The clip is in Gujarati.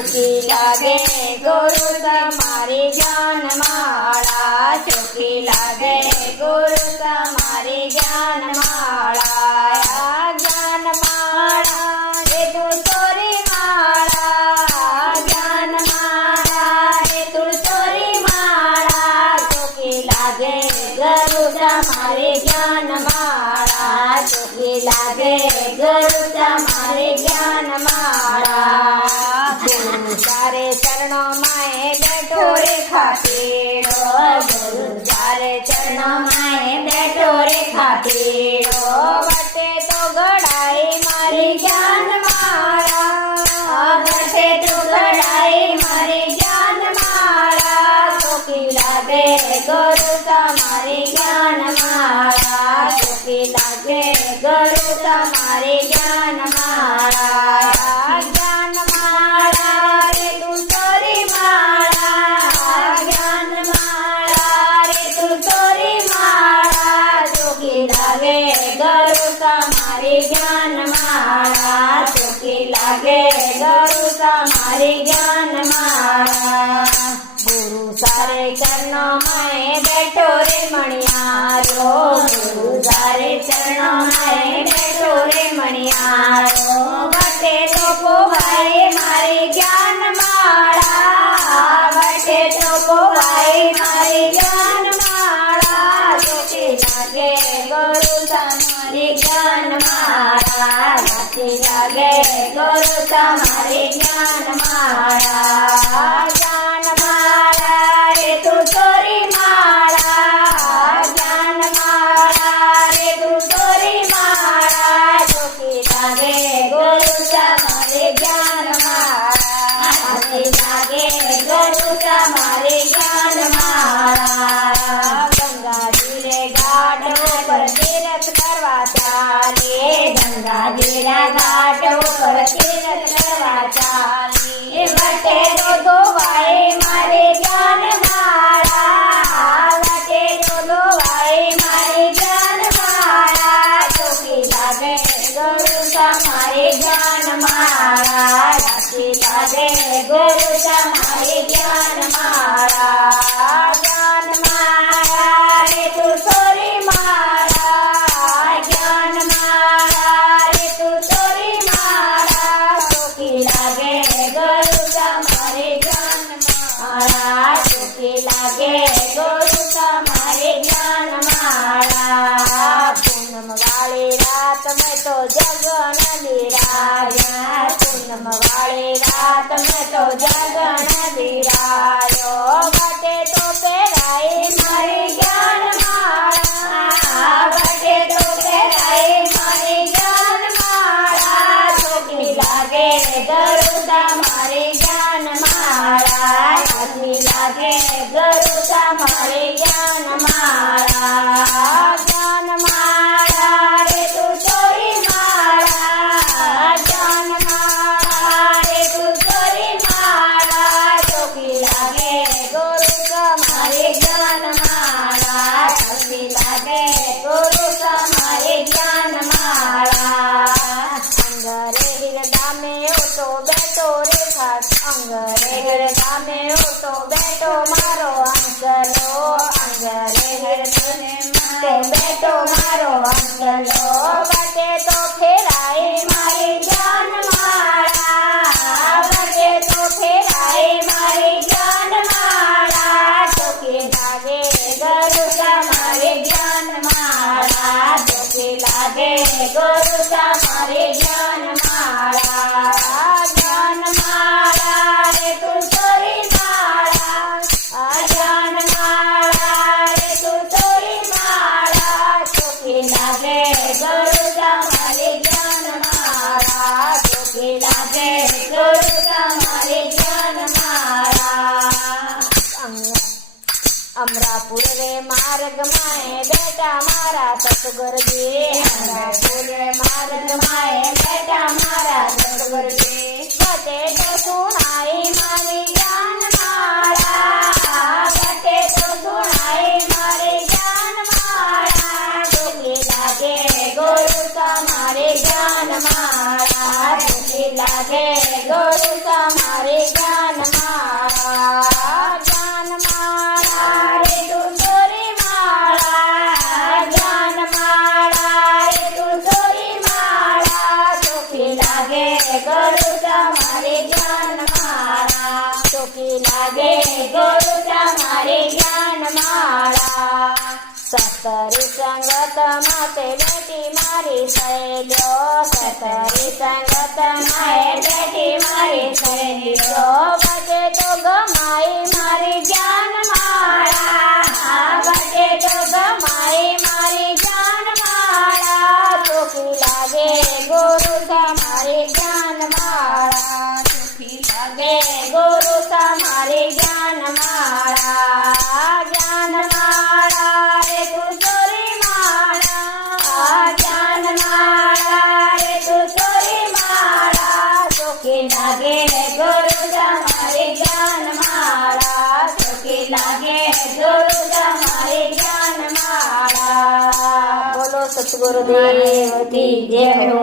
સુખી લાગે ગુરુ તમારી જ્ઞાનમાળા સુખી લાગે ગુરુ તમારી જ્ઞાનમાળા જ્ઞાનમાળા રે તુલસોરી માળા જ્ઞાનમાળા રે તુલસોરી માળા સુખી લાગે ગુરુ તમારી જ્ઞાનમાળા સુખી લાગે ગુરુ તમારી જ્ઞાનમાળા ગુરુ તારે ચરણો માએ બેઠો રે ખાતીડો ગુરુ તારે ચરણો માએ બેઠો રે ખાતીડો વટે તો ઘડાઈ મારી જ્ઞાનમાળા વટે તો ઘડાઈ મારી જ્ઞાનમાળા સુખી લાગે ગુરુ તમારી જ્ઞાનમાળા સુખી લાગે ગુરુ તમારી જ્ઞાનમાળા જ્ઞાનમાળા રે તુલસોરી માળા જ્ઞાનમાળા રે તુલસોરી માળા સુખી લાગે ગુરુ તમારી જ્ઞાનમાળા સુખી લાગે ગુરુ તમારી જ્ઞાનમાળા ગુરુ સારે ચરણો માએ બેઠો રે મણિયારો ગુરુ સારે ચરણો માએ બેઠો રે મણિયારો વટે તો પોવાય મારી જ્ઞાનમાળા વટે તો પોવાય મારી જ્ઞાનમાળા સુખી લાગે ગુરુ તમારી જ્ઞાનમાળા સુખી લાગે ગુરુ તમારી જ્ઞાનમાળા જ્ઞાનમાળા રે તુલસોરી માળા જ્ઞાનમાળા રે તુલસોરી માળા સુખી લાગે ગુરુ તમારી જ્ઞાનમાળા સુખી લાગે ગુરુ તમારી જ્ઞાનમાળા ગંગાજી રે ઘાટ ઉપર તીરથ કરવા ચાલે ગંગાજીના ઘાટ ઉપર તીરથ કરવા ચાલે વટે તો ધોવાય મારી જ્ઞાનમાળા વટે તો ધોવાય મારી જ્ઞાનમાળા સુખી લાગે ગુરુ તમારી જ્ઞાનમાળા સુખી લાગે ગુરુ તમારી જ્ઞાનમાળા જ્ઞાનમાળા રે તુલસોરી માળા જ્ઞાનમાળા રે તુલસોરી માળા સુખી લાગે ગુરુ તમારી જ્ઞાનમાળા સુખી લાગે ગુરુ તમારી જ્ઞાનમાળા પૂનમ વાળી રાત મેં તો જગન બિરાજ્યા પૂનમ વાળી રાત મેં તો જગન બિરાયો વટે તો પહેરાઈ મારી જ્ઞાનમાળા વટે તો પહેરાઈ મારી જ્ઞાનમાળા સુખી લાગે ગુરુ તમારી જ્ઞાનમાળા સુખી લાગે ગુરુ તમારી જ્ઞાનમાળા જ્ઞાનમાળા રે તુલસોરી માળા જ્ઞાનમાળા રે તુલસોરી માળા સુખી લાગે ગુરુ તમારી જ્ઞાનમાળા સુખી લાગે ગુરુ તમારી જ્ઞાનમાળા અંગરે હિરદા મેં ઉઠો બેઠો રે ખાસ અંગરે હિરદા મેં ઉઠો બેઠો મારો અંકલો અંગરે હિરદા બેઠો મારો અંકલો વટે તો ફેરાય મારી જ્ઞાનમાળા વટે તો ફેરાય મારી જ્ઞાનમાળા સુખી લાગે ગુરુ તમારી જ્ઞાનમાળા સુખી લાગે ગુરુ તમારી જ્ઞાનમાળા જ્ઞાનમાળા રે તુલસોરી માળા જ્ઞાનમાળા રે તુલસોરી માળા સુખી લાગે ગુરુ તમારી જ્ઞાનમાળા સુખી લાગે ગુરુ તમારી જ્ઞાનમાળા અમરાપુર રે માર્ગ માએ બેટા મારા સતગુરજી અમરાપુર રે માર્ગ માએ બેટા મારા સતગુરજી વટે તો સુણાઈ મારી જ્ઞાનમાળા વટે તો સુણાઈ મારી જ્ઞાનમાળા સુખી લાગે ગુરુ તમારી જ્ઞાનમાળા સુખી લાગે લાગે ગુરુ તમારી જ્ઞાનમાળા જ્ઞાનમાળા રે તુલસી માળા જ્ઞાનમાળા રે તુલસી માળા સુખી લાગે ગુરુ તમારી જ્ઞાનમાળા સુખી લાગે ગુરુ તમારી જ્ઞાનમાળા સતરી સંગતમાં તે બેટી મારી સહેલ્યો સતરી સંગતમાં બેટી મારી સહેલ્યો બજે તો ગમાઈ મારી જ્ઞાનમાળા બજે તો ગમાઈ મારી જ્ઞાનમાળા સુખી લાગે ગુરુ તમારી જ્ઞાનમાળા સુખી લાગે ગુરુ તમારી જ્ઞાનમાળા જ્ઞાનમાળા રે તુલસી માળા જ્ઞાનમાળા રે તુલસી માળા સુખી લાગે ગુરુ તમારી જ્ઞાનમાળા સુખી લાગે ગુરુ તમારી જ્ઞાનમાળા બોલો સતગુરુદેવ કી જય હો।